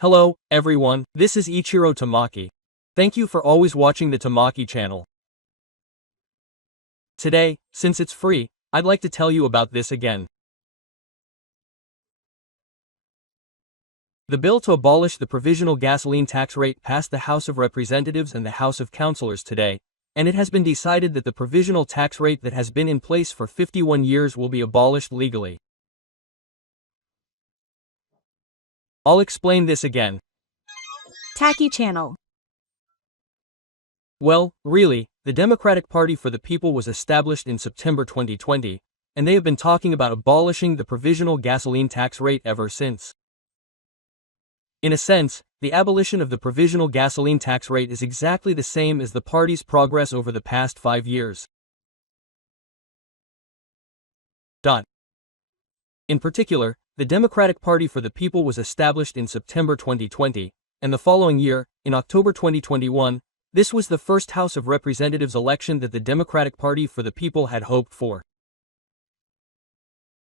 Hello, everyone, this is Ichiro Tamaki. Thank you for always watching the Tamaki channel. Today, since it's free, I'd like to tell you about this again. The bill to abolish the provisional gasoline tax rate passed the House of Representatives and the House of Councilors today, and it has been decided that the provisional tax rate that has been in place for 51 years will be abolished legally. I'll explain this again. Taki channel. Well, really, the Democratic Party for the People was established in September 2020, and they have been talking about abolishing the provisional gasoline tax rate ever since. In a sense, the abolition of the provisional gasoline tax rate is exactly the same as the party's progress over the past 5 years. In particular, the Democratic Party for the People was established in September 2020, and the following year, in October 2021, this was the first House of Representatives election that the Democratic Party for the People had hoped for.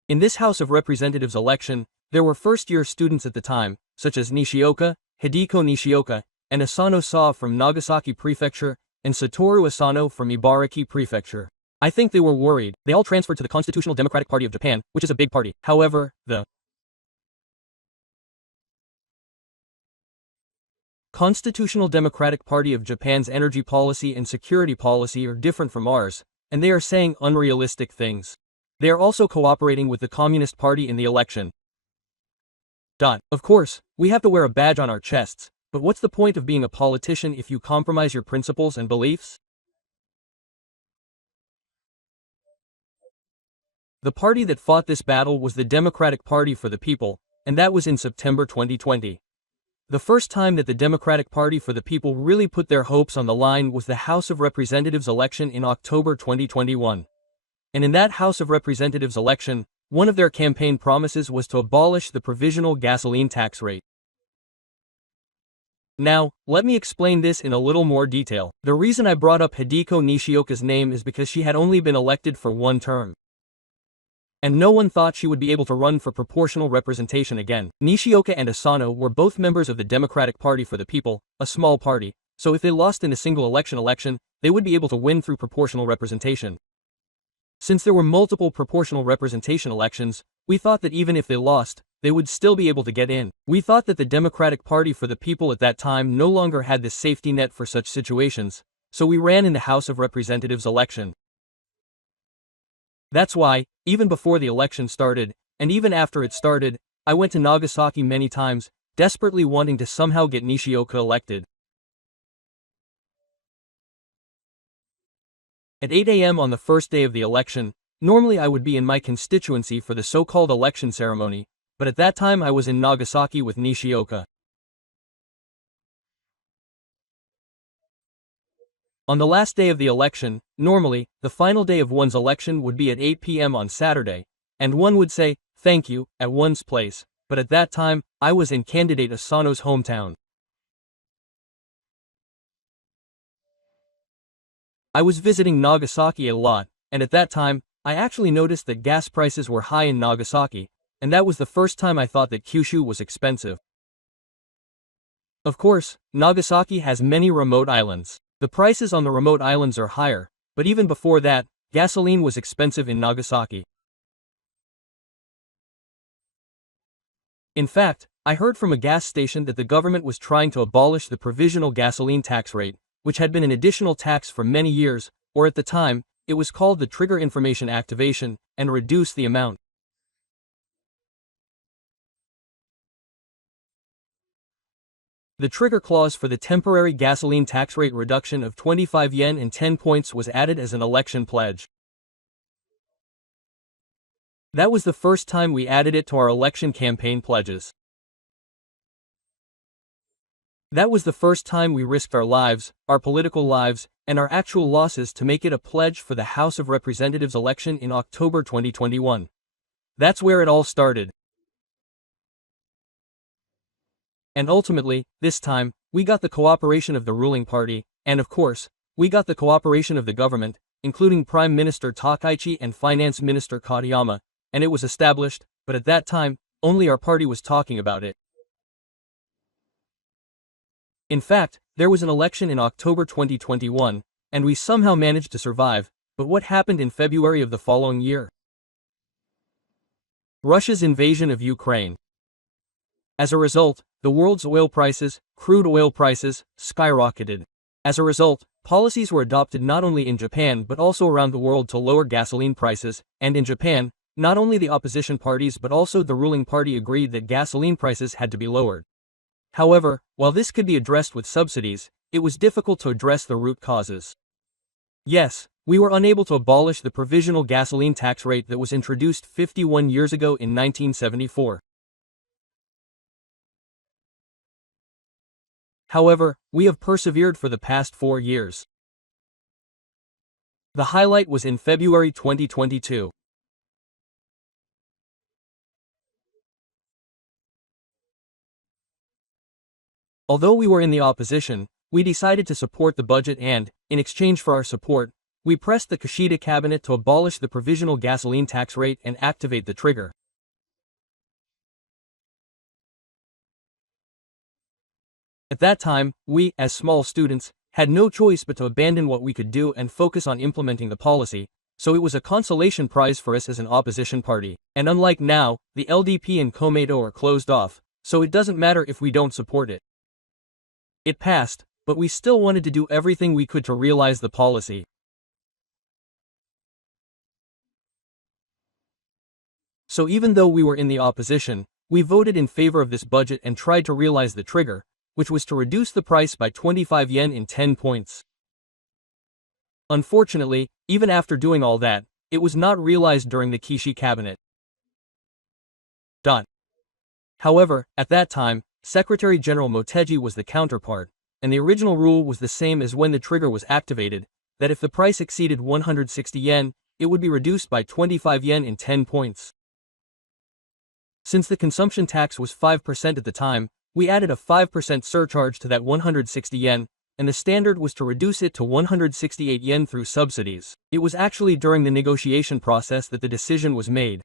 In this House of Representatives election, there were first-year students at the time, such as Nishioka, Hideko Nishioka, and Asano Sa from Nagasaki Prefecture, and Satoru Asano from Ibaraki Prefecture. I think they were worried. They all transferred to the Constitutional Democratic Party of Japan, which is a big party. However, the Constitutional Democratic Party of Japan's energy policy and security policy are different from ours, and they are saying unrealistic things. They are also cooperating with the Communist Party in the election. Of course, we have to wear a badge on our chests, but what's the point of being a politician if you compromise your principles and beliefs? The party that fought this battle was the Democratic Party for the People, and that was in September 2020. The first time that the Democratic Party for the People really put their hopes on the line was the House of Representatives election in October 2021. And in that House of Representatives election, one of their campaign promises was to abolish the provisional gasoline tax rate. Now, let me explain this in a little more detail. The reason I brought up Hideko Nishioka's name is because she had only been elected for one term, and no one thought she would be able to run for proportional representation again. Nishioka and Asano were both members of the Democratic Party for the People, a small party, so if they lost in a single election, they would be able to win through proportional representation. Since there were multiple proportional representation elections, we thought that even if they lost, they would still be able to get in. We thought that the Democratic Party for the People at that time no longer had this safety net for such situations, so we ran in the House of Representatives election. That's why, even before the election started, and even after it started, I went to Nagasaki many times, desperately wanting to somehow get Nishioka elected. At 8 a.m. on the first day of the election, normally I would be in my constituency for the so-called election ceremony, but at that time I was in Nagasaki with Nishioka. On the last day of the election, normally, the final day of one's election would be at 8 p.m. on Saturday, and one would say, "Thank you," at one's place, but at that time, I was in candidate Asano's hometown. I was visiting Nagasaki a lot, and at that time, I actually noticed that gas prices were high in Nagasaki, and that was the first time I thought that Kyushu was expensive. Of course, Nagasaki has many remote islands. The prices on the remote islands are higher, but even before that, gasoline was expensive in Nagasaki. In fact, I heard from a gas station that the government was trying to abolish the provisional gasoline tax rate, which had been an additional tax for many years, or at the time, it was called the Trigger Information Activation, and reduce the amount. The trigger clause for the temporary gasoline tax rate reduction of 25 yen and 10 points was added as an election pledge. That was the first time we added it to our election campaign pledges. That was the first time we risked our lives, our political lives, and our actual losses to make it a pledge for the House of Representatives election in October 2021. That's where it all started. And ultimately, this time, we got the cooperation of the ruling party, and of course, we got the cooperation of the government, including Prime Minister Takaichi and Finance Minister Katayama, and it was established, but at that time, only our party was talking about it. In fact, there was an election in October 2021, and we somehow managed to survive, but what happened in February of the following year? Russia's invasion of Ukraine. As a result, the world's oil prices, crude oil prices, skyrocketed. As a result, policies were adopted not only in Japan but also around the world to lower gasoline prices, and in Japan, not only the opposition parties but also the ruling party agreed that gasoline prices had to be lowered. However, while this could be addressed with subsidies, it was difficult to address the root causes. Yes, we were unable to abolish the provisional gasoline tax rate that was introduced 51 years ago in 1974. However, we have persevered for the past 4 years. The highlight was in February 2022. Although we were in the opposition, we decided to support the budget and, in exchange for our support, we pressed the Kishida cabinet to abolish the provisional gasoline tax rate and activate the trigger. At that time, we, as small students, had no choice but to abandon what we could do and focus on implementing the policy, so it was a consolation prize for us as an opposition party. And unlike now, the LDP and Komeito are closed off, so it doesn't matter if we don't support it. It passed, but we still wanted to do everything we could to realize the policy. So even though we were in the opposition, we voted in favor of this budget and tried to realize the trigger, which was to reduce the price by 25 yen in 10 points. Unfortunately, even after doing all that, it was not realized during the Kishi cabinet. However, at that time, Secretary General Motegi was the counterpart, and the original rule was the same as when the trigger was activated, that if the price exceeded 160 yen, it would be reduced by 25 yen in 10 points. Since the consumption tax was 5% at the time, we added a 5% surcharge to that 160 yen, and the standard was to reduce it to 168 yen through subsidies. It was actually during the negotiation process that the decision was made.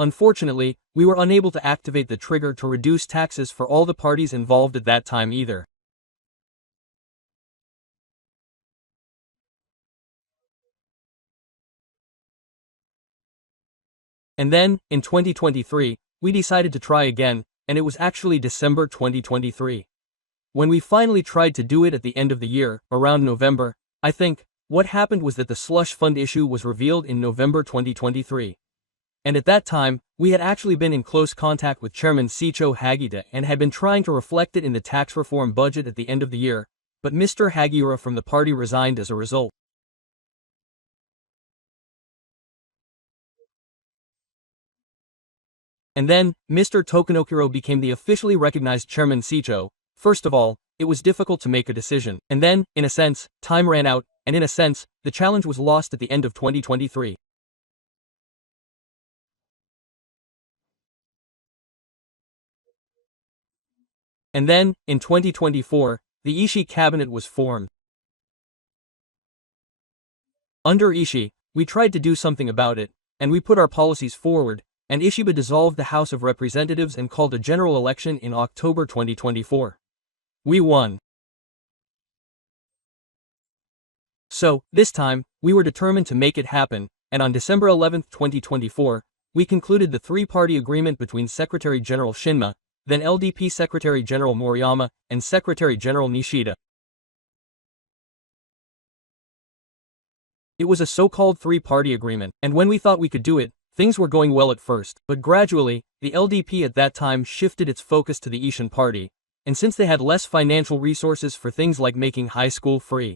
Unfortunately, we were unable to activate the trigger to reduce taxes for all the parties involved at that time either. And then, in 2023, we decided to try again, and it was actually December 2023. When we finally tried to do it at the end of the year, around November, I think, what happened was that the slush fund issue was revealed in November 2023. And at that time, we had actually been in close contact with Chairman Seicho Hagita and had been trying to reflect it in the tax reform budget at the end of the year, but Mr. Hagiura from the party resigned as a result. And then, Mr. Tokunokiro became the officially recognized Chairman Seicho. First of all, it was difficult to make a decision, and then, in a sense, time ran out, and in a sense, the challenge was lost at the end of 2023. And then, in 2024, the Ishii cabinet was formed. Under Ishii, we tried to do something about it, and we put our policies forward, and Ishiba dissolved the House of Representatives and called a general election in October 2024. We won. So, this time, we were determined to make it happen, and on December 11, 2024, we concluded the three-party agreement between Secretary General Shinma, then LDP Secretary General Moriyama, and Secretary General Nishida. It was a so-called three-party agreement, and when we thought we could do it, things were going well at first, but gradually, the LDP at that time shifted its focus to the Ishin party, and since they had less financial resources for things like making high school free,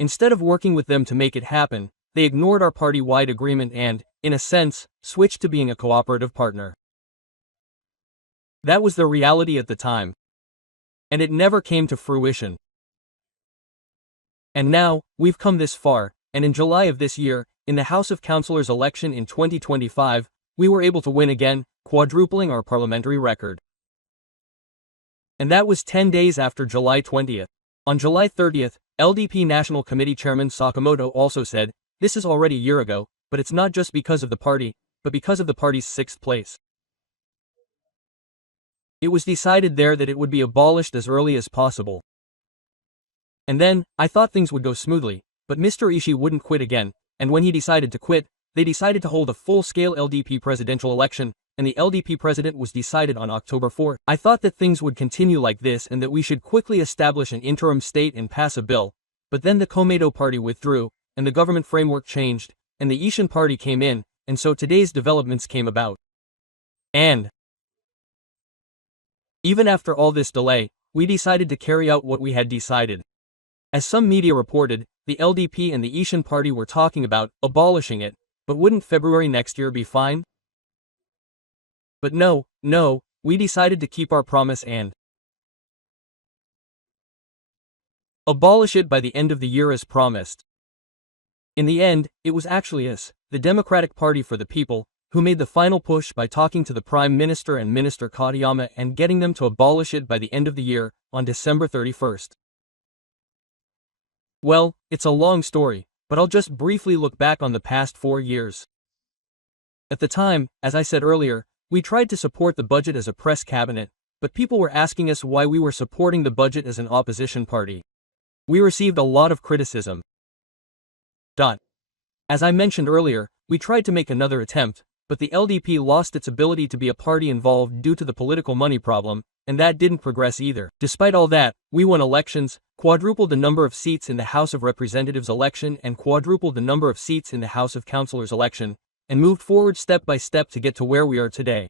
instead of working with them to make it happen, they ignored our party-wide agreement and, in a sense, switched to being a cooperative partner. That was the reality at the time. And it never came to fruition. And now, we've come this far, and in July of this year, in the House of Councillors election in 2025, we were able to win again, quadrupling our parliamentary record. And that was 10 days after July 20th. On July 30th, LDP National Committee Chairman Sakamoto also said, "This is already a year ago, but it's not just because of the party, but because of the party's 6th place. It was decided there that it would be abolished as early as possible. And then, I thought things would go smoothly, but Mr. Ishii wouldn't quit again, and when he decided to quit, they decided to hold a full-scale LDP presidential election, and the LDP president was decided on October 4. I thought that things would continue like this and that we should quickly establish an interim state and pass a bill, but then the Komeito party withdrew, and the government framework changed, and the Ishin party came in, and so today's developments came about. And even after all this delay, we decided to carry out what we had decided. As some media reported, the LDP and the Ishin party were talking about abolishing it, but wouldn't February next year be fine? But no, we decided to keep our promise and abolish it by the end of the year as promised. In the end, it was actually us, the Democratic Party for the People, who made the final push by talking to the Prime Minister and Minister Katayama and getting them to abolish it by the end of the year, on December 31st. Well, it's a long story, but I'll just briefly look back on the past 4 years. At the time, as I said earlier, we tried to support the budget as a press cabinet, but people were asking us why we were supporting the budget as an opposition party. We received a lot of criticism. As I mentioned earlier, we tried to make another attempt, but the LDP lost its ability to be a party involved due to the political money problem, and that didn't progress either. Despite all that, we won elections, quadrupled the number of seats in the House of Representatives election and quadrupled the number of seats in the House of Councilors election, and moved forward step by step to get to where we are today.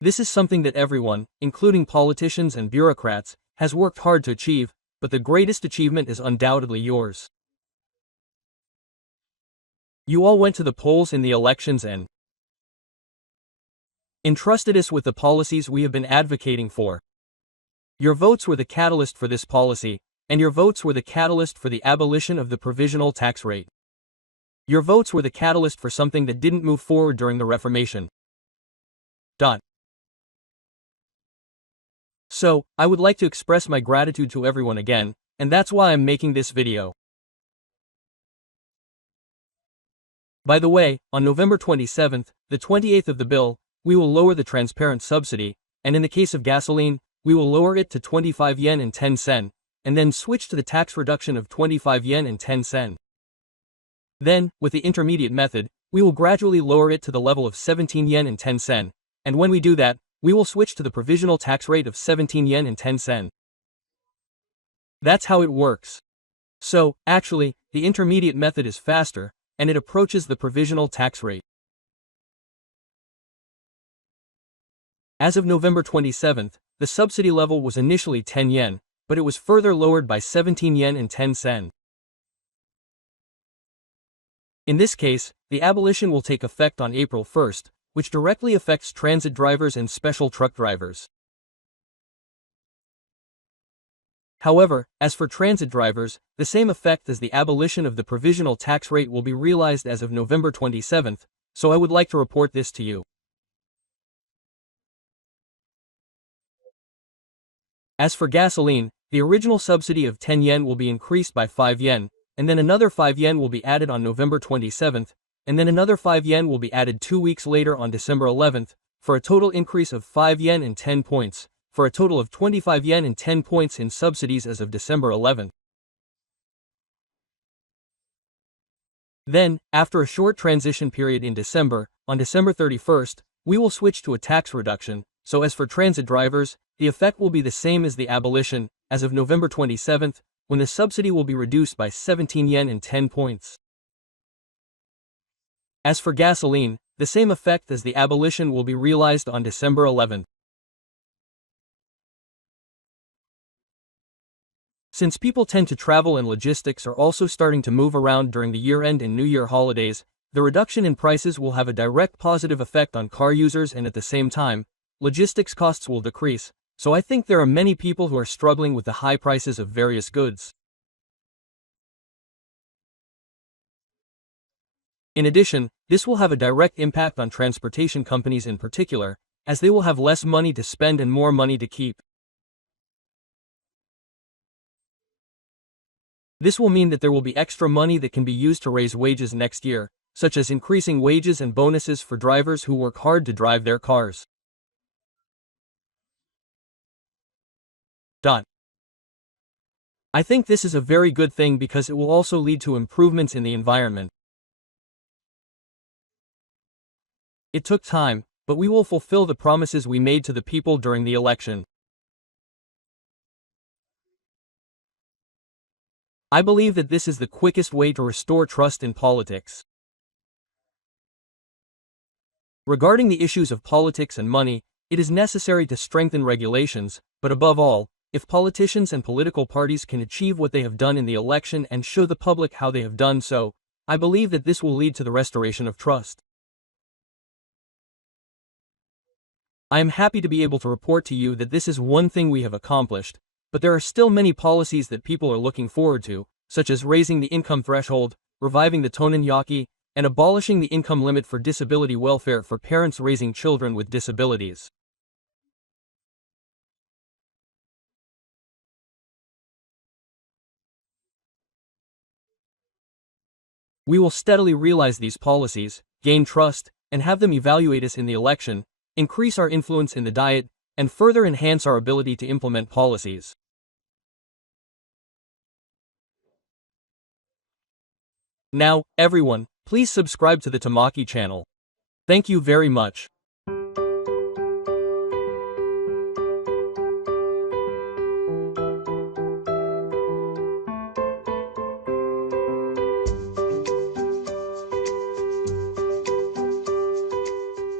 This is something that everyone, including politicians and bureaucrats, has worked hard to achieve, but the greatest achievement is undoubtedly yours. You all went to the polls in the elections and entrusted us with the policies we have been advocating for. Your votes were the catalyst for this policy, and your votes were the catalyst for the abolition of the provisional tax rate. Your votes were the catalyst for something that didn't move forward during the Reformation. So, I would like to express my gratitude to everyone again, and that's why I'm making this video. By the way, on November 27th, the 28th of the bill, we will lower the transparent subsidy, and in the case of gasoline, we will lower it to 25 yen and 10 sen, and then switch to the tax reduction of 25 yen and 10 sen. Then, with the intermediate method, we will gradually lower it to the level of 17 yen and 10 sen, and when we do that, we will switch to the provisional tax rate of 17 yen and 10 sen. That's how it works. So, actually, the intermediate method is faster, and it approaches the provisional tax rate. As of November 27th, the subsidy level was initially 10 yen, but it was further lowered by 17 yen and 10 sen. In this case, the abolition will take effect on April 1st, which directly affects transit drivers and special truck drivers. However, as for transit drivers, the same effect as the abolition of the provisional tax rate will be realized as of November 27th, so I would like to report this to you. As for gasoline, the original subsidy of 10 yen will be increased by 5 yen, and then another 5 yen will be added on November 27th, and then another 5 yen will be added 2 weeks later on December 11th, for a total increase of 5 yen and 10 points, for a total of 25 yen and 10 points in subsidies as of December 11th. Then, after a short transition period in December, on December 31st, we will switch to a tax reduction, so as for transit drivers, the effect will be the same as the abolition, as of November 27th, when the subsidy will be reduced by 17 yen and 10 points. As for gasoline, the same effect as the abolition will be realized on December 11th. Since people tend to travel and logistics are also starting to move around during the year-end and New Year holidays, the reduction in prices will have a direct positive effect on car users, and at the same time, logistics costs will decrease, so I think there are many people who are struggling with the high prices of various goods. In addition, this will have a direct impact on transportation companies in particular, as they will have less money to spend and more money to keep. This will mean that there will be extra money that can be used to raise wages next year, such as increasing wages and bonuses for drivers who work hard to drive their cars. I think this is a very good thing because it will also lead to improvements in the environment. It took time, but we will fulfill the promises we made to the people during the election. I believe that this is the quickest way to restore trust in politics. Regarding the issues of politics and money, it is necessary to strengthen regulations, but above all, if politicians and political parties can achieve what they have done in the election and show the public how they have done so, I believe that this will lead to the restoration of trust. I am happy to be able to report to you that this is one thing we have accomplished, but there are still many policies that people are looking forward to, such as raising the income threshold, reviving the Tononyaki, and abolishing the income limit for disability welfare for parents raising children with disabilities. We will steadily realize these policies, gain trust, and have them evaluate us in the election, increase our influence in the Diet, and further enhance our ability to implement policies. Now, everyone, please subscribe to the Tamaki channel. Thank you very much.